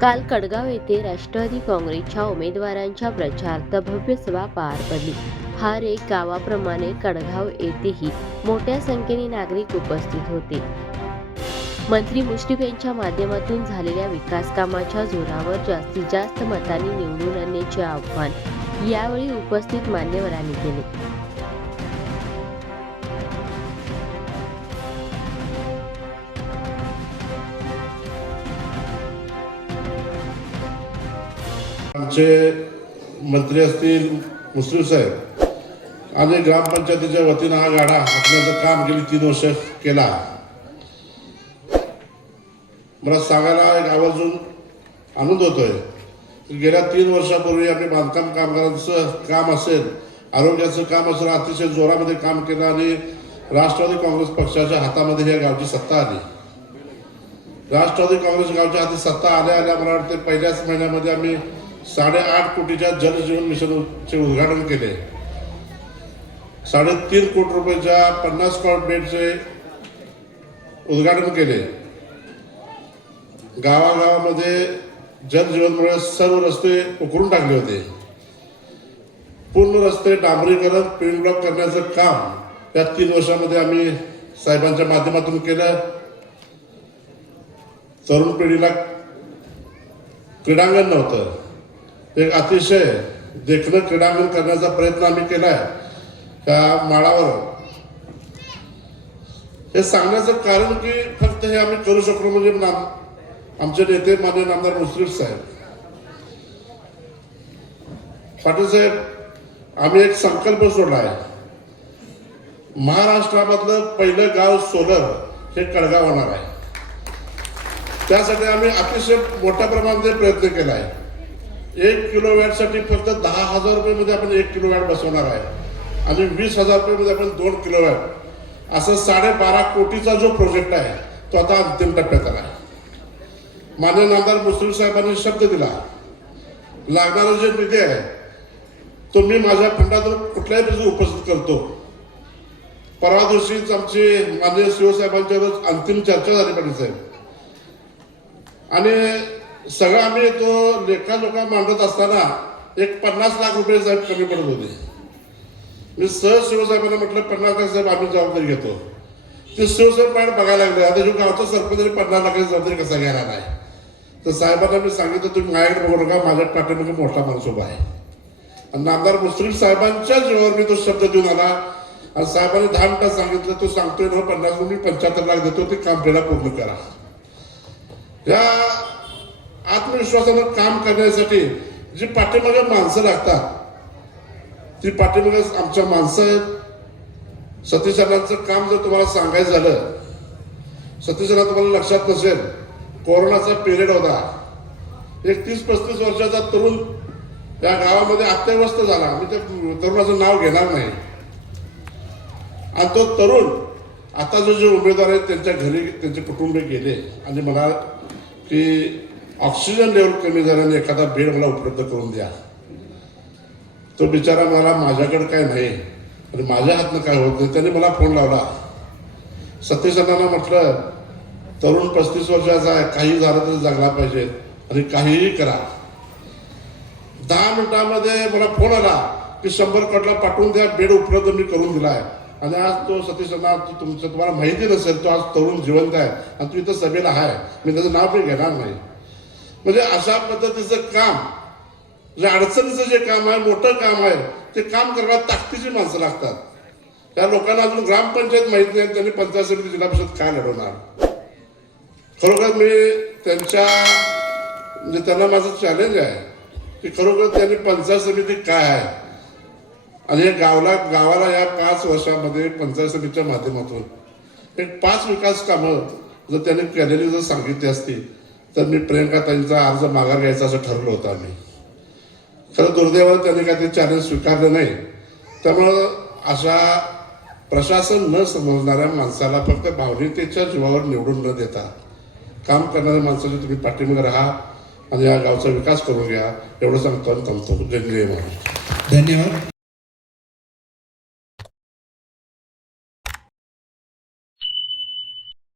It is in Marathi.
काल कडगाव येथे राष्ट्रवादी काँग्रेसच्या उमेदवारांच्या प्रचारार्थ भव्य सभा पार पडली. हर एक गावाप्रमाणे कडगाव येथेही मोठ्या संख्येने नागरिक उपस्थित होते. मंत्री मुश्रीफ यांच्या माध्यमातून झालेल्या विकास कामाच्या जोरावर जास्तीत जास्त मतांनी निवडून आणण्याचे आवाहन यावेळी उपस्थित मान्यवरांनी केले. आमचे मंत्री असतील मुश्रीफ साहेब आणि ग्रामपंचायतीच्या वतीनं हा गाडा हाकण्याचं काम गेली 3 वर्ष केला. मला सांगायला एक आवर्जून आनंद होतोय. गेल्या 3 वर्षापूर्वी आम्ही बांधकाम कामगारांचं काम असेल, आरोग्याचं काम असेल, अतिशय जोरामध्ये काम केलं आणि राष्ट्रवादी काँग्रेस पक्षाच्या हातामध्ये या गावची सत्ता आली. राष्ट्रवादी काँग्रेस गावच्या हाती सत्ता आल्या मला वाटते पहिल्याच महिन्यामध्ये आम्ही 8.5 कोटीच्या जलजीवन मिशनचे उद्घाटन केले. 3.5 कोटी रुपयाच्या 50 कॉट बेडचे उद्घाटन केले. गावागावामध्ये जलजीवनमुळे सर्व रस्ते उकरून टाकले होते. पूर्ण रस्ते डांबरीकरण, पिन ब्लॉक करण्याचं काम या 3 वर्षामध्ये आम्ही साहेबांच्या माध्यमातून केलं. तरुण पिढीला क्रीडांगण नव्हतं, एक अतिशय देखणं क्रीडांगण करण्याचा प्रयत्न आम्ही केलाय त्या माळावर. हे सांगण्याचं कारण की फक्त हे आम्ही करू शकलो म्हणजे आमचे नेते माननीय नामदार मुश्रीफ साहेब, पाटील साहेब, आम्ही एक संकल्प सोडला आहे. महाराष्ट्रामधलं पहिलं गाव सोलर हे कडगाव होणार आहे. त्यासाठी आम्ही अतिशय मोठ्या प्रमाणामध्ये प्रयत्न केला आहे. 1 किलोवॅटसाठी फक्त 10,000 रुपये आपण 1 किलोवॅट बसवणार आहे आणि 20,000 रुपये आपण 2 किलोवॅट असं 12.5 कोटीचा जो प्रोजेक्ट आहे तो आता अंतिम टप्प्यात आला आहे. माननीय नामदार मुश्रीफ साहेबांनी शब्द दिला, लागणारा जे निधी आहे तो मी माझ्या फंडातून कुठल्याही दिवशी उपस्थित करतो. परवा दिवशीच आमची माननीय शिवसाहेबांच्यावर अंतिम चर्चा झाली पाटील साहेब आणि सगळं आम्ही तो लेखाजोखा मांडत असताना एक 50 लाख रुपये साहेब कमी पडत होते. मी सहज शिवसाहेबांना म्हटलं 50 लाख साहेब आम्ही जबाबदारी घेतो. ते शिवसाहेब बाहेर बघायला लागले, आता जो गावचा सरपंच 50 लाखाची जबाबदारी कसा घ्यायला नाही. तर साहेबांना मी सांगितलं तुम्ही माझ्याकडे बघू नका, माझ्या पाठीमागे मोठा माणूस उभा आहे. आणि नामदार मुश्रीफ साहेबांच्या जीवावर मी तो शब्द देऊन आला आणि साहेबांनी 10 मिनिटात सांगितलं तो सांगतोय ना 50 मी 75 लाख देतो, ते काम पहिला पूर्ण करा. या आत्मविश्वासानं काम करण्यासाठी जी पाठीमागे माणसं लागतात ती पाठीमागे आमच्या माणसं आहेत. सतीश अण्णांचं काम जर तुम्हाला सांगायचं झालं, सतीश अण्णा तुम्हाला लक्षात नसेल, कोरोनाचा पिरियड होता. एक 30-35 वर्षाचा तरुण या गावामध्ये अत्यवस्थ झाला. मी त्या तरुणाचं नाव घेणार नाही. आणि तो तरुण आता जे उमेदवार आहेत त्यांच्या घरी त्यांचे कुटुंबीय गेले आणि म्हणाल की ऑक्सिजन लेवल कमी झाल्याने एखादा बेड मला उपलब्ध करून द्या. तो बिचारा मला माझ्याकडे काय नाही आणि माझ्या हातनं काय होत नाही. त्यांनी मला फोन लावला. सतीश अण्णांना म्हटलं तरुण 35 वर्षाचा आहे, काही झालं तरी जगला पाहिजे आणि काहीही करा. 10 मिनिटांमध्ये मला फोन आला की 100 कोटीला पाठवून द्या, बेड उपलब्ध मी करून दिला आहे. आणि आज तो सतीश अण्णा तुम्हाला माहिती नसेल तो आज तरुण जिवंत आहे आणि तू इथं सभेला आहे. मी त्याचं नाव पण घेणार नाही. म्हणजे अशा पद्धतीचं काम, जे अडचणीचं जे काम आहे, मोठं काम आहे, ते काम करायला ताकदीची माणसं लागतात. त्या लोकांना अजून ग्रामपंचायत माहित नाही, त्यांनी पंचायत समिती जिल्हा परिषद काय लढवणार. खरोखर मी म्हणजे त्यांना माझं चॅलेंज आहे की खरोखर त्यांनी पंचायत समिती काय आहे आणि हे गावाला या 5 वर्षामध्ये पंचायत समितीच्या माध्यमातून एक 5 विकास कामं जर त्यांनी केलेली जर सांगितली असती तर मी प्रियंकाताईंचा अर्ज माघार घ्यायचा असं ठरवलं होतं आम्ही. खरं दुर्दैवानं त्यांनी काय ते चॅलेंज स्वीकारलं नाही. त्यामुळं अशा प्रशासन न समजणाऱ्या माणसाला फक्त भावनिकतेच्या जीवावर निवडून न देता काम करणाऱ्या माणसाचे तुम्ही पाठीमागे राहा आणि या गावचा विकास करून घ्या एवढं सांगतो आणि थांबतो. जय महाराष्ट्र. धन्यवाद.